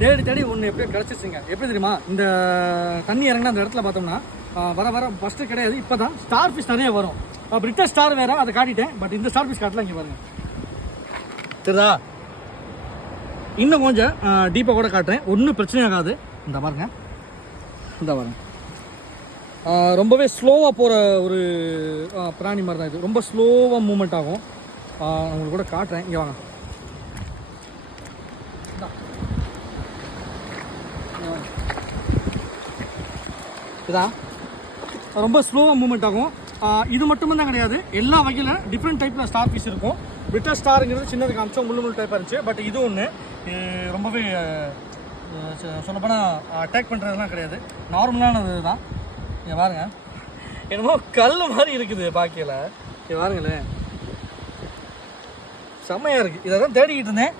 தேடி தேடி ஒன்று எப்படியோ கிடச்சிச்சுங்க. எப்படி தெரியுமா, இந்த தண்ணி இறங்கினா அந்த இடத்துல பார்த்தோம்னா வர வர ஃபஸ்ட்டு கிடையாது, இப்போ தான் ஸ்டார் ஃபிஷ் நிறைய வரும். பிரிட்டிஷ் ஸ்டார் வேறு, அதை காட்டிட்டேன். பட் இந்த ஸ்டார் ஃபிஷ் காட்டலாம். இங்கே பாருங்கள், தெரியுதா? இன்னும் கொஞ்சம் டீப்பாக கூட காட்டுறேன், ஒன்றும் பிரச்சனையாகாது. இந்த பாருங்க, இந்த பாருங்க, ரொம்பவே ஸ்லோவாக போகிற ஒரு பிராணி மாதிரி தான் இது. ரொம்ப ஸ்லோவாக மூமெண்ட் ஆகும். உங்களுக்கு கூட காட்டுறேன், இங்கே வாங்க. இதான் ரொம்ப ஸ்லோவாக மூவ்மெண்ட் ஆகும். இது மட்டுமே தான் கிடையாது, எல்லா வகையில் டிஃப்ரெண்ட் டைப்பில் ஸ்டார் ஃபிஷ் இருக்கும். பிரிட்டிஷ் ஸ்டாருங்கிறது சின்னது காமிச்சோம், முள்ளு டைப்பாக இருந்துச்சு. பட் இது ஒன்று ரொம்பவே சொல்லப்போனால் அட்டாக் பண்ணுறதுலாம் கிடையாது, நார்மலானது தான். இங்கே பாருங்கள், என்னமோ கல் மாதிரி இருக்குது பாக்கியில். இங்கே பாருங்களேன், செம்மையாக இருக்குது. இதை தான் தேடிக்கிட்டு இருந்தேன்.